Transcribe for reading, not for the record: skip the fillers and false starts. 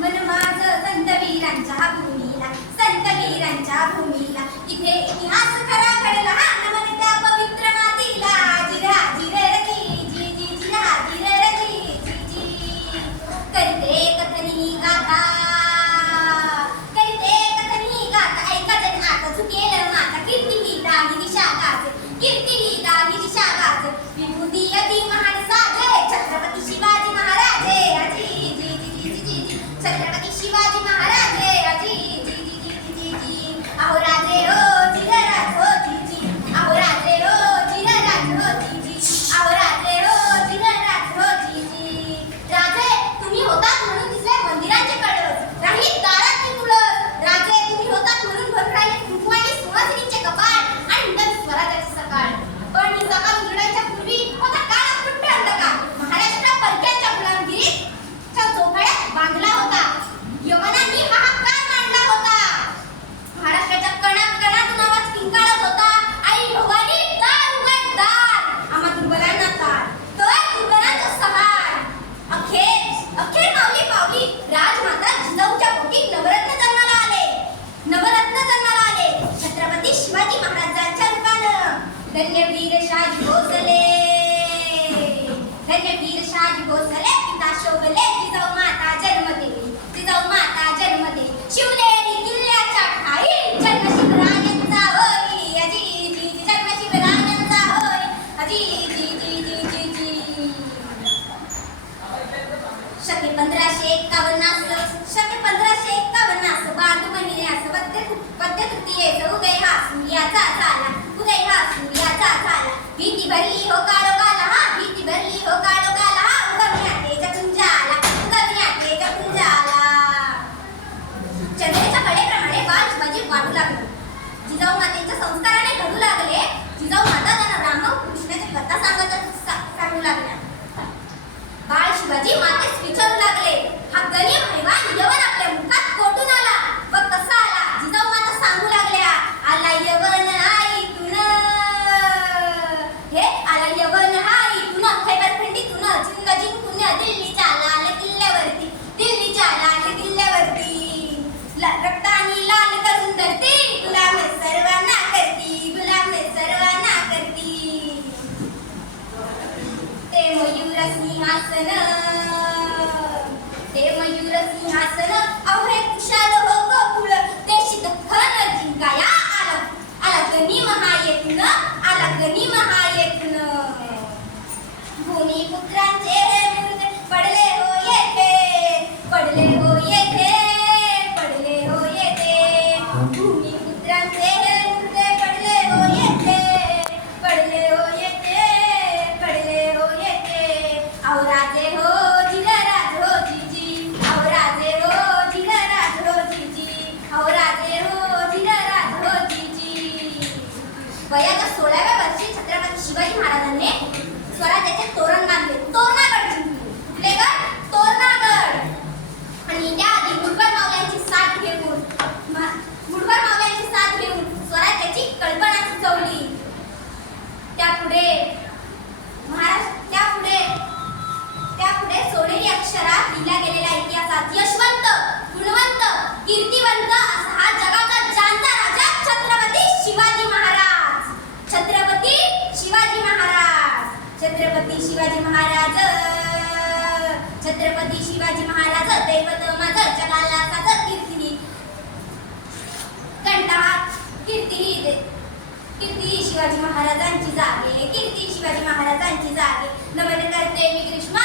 मन माझं संतवीरांच्या भूमीला इथे इतिहास खरा घडला नमन त्या पवित्र मातीला जिरा जिररजी जी जी जिरा जिररजी जी जी करते कथनी गाथा ऐका जण आता चुकेल माता कीर्ती ही दाही दिशा गाज विभूती अति महान साजे छत्रपती शिवाजी महाराजे अजी जी जी जी जी जी छत्रपती शिवाजी महाराजे अजी जी जी जी जी जी अहो राजे हो जिरराज हो जी जी अहो राजे हो जिरराज हो जी जी अहो राजे हो जिरराज हो जी जी राजे तुम्ही होतात म्हणून दिसले मंदिरांचे कळस राहिली दारातली तुळस राजे तुम्ही होतात म्हणून भरून राहिले कुंकू आणि सुवासिनीचे कपाट आणि नवीन स्वराज्याची सकाळ पण मी सकाळ उजडायच्या पूर्वी होता काळा कुट्ट अंधकार महाराष्ट्र परक्यांच्या गुलामगिरीत चौफळ्यात बांधला होता यवनांनी हाहाकार मांडला होता महाराष्ट्राच्या कणाकणातून आवाज किंकाळत होता आई भवानी दार उघड दार आम्हा दुर्बलांना तर दुर्बलांचा सहार अखेर माऊली पावली राजमाता जिजाऊच्या पोटी नवरत्न जन्माला आले छत्रपती शिवाजी महाराजांच्या रूपानं धन्यवीर शाजी भोसले पिता शोभले जिजाऊ माता जन्म दे शिवलेरी किल्ल्याच्या ठाई जन्म शिवरायांचा होई अजी जी जी जन्म शिवरायांचा होय अजी जी जी जी जी जी शके 1551 बांधू महिन्यास पद्य तृतीयेच उदय हा सूर्याचा झाला भीती भरली हो काळोखाला उगवणे आटेच्या कुंजाला चंद्राच्या कडेप्रमाणे बाळ शिवाजी वाढू लागले जिजाऊ मातेच्या संस्काराने घडू लागले जिजाऊ माता त्यांना राम कृष्णाची कथा सांगू लागल्या बाळ शिवाजी मातेस विचारू लागले हा गनिम हैवान यवन आपल्या मुखात कोठून आला व कसा आला जिजाऊ माता सांगू लागल्या आला यवन आईतून खैबर खंडीतून जिंग जिंकून दिल्लीच्या लाल किल्ल्यावरती रक्तानी लाल करून धरती गुलाम सर्वांना करती ते मयूर सिंहासन अवघे कुशाल हो गोकुळ देशी दख्खन जिंकाया आला गनिम हायेतून भूमिपुत्रांचे मुर्दे पडले हो येथे भूमिपुत्रांचे मुर्दे पडले हो येथे अहो राजे हो जिरराज हो जी अहो राजे हो जिरराज हो जी अहो राजे हो जिरराज हो जी वयाच्या 16व्या वर्षी छत्रपती शिवाजी महाराजांनी स्वराज्याचे तोरण बांधले तोरणागड जिंकले कुठले गड तोरणागड आणि त्याआधी मुठभर मावल्यांची साथ घेऊन स्वराज्याची कल्पना सुचवली त्यापुढे सोनेरी अक्षरात लिहिल्या गेलेल्या इतिहासात यशवंत गुणवंत कीर्तिवंत असा हा जगाचा जाणता राजा छत्रपती शिवाजी महाराज दैवत माझं जगाला साजर कीर्ती शिवाजी महाराजांची जागे नमन करते मी ग्रीष्मा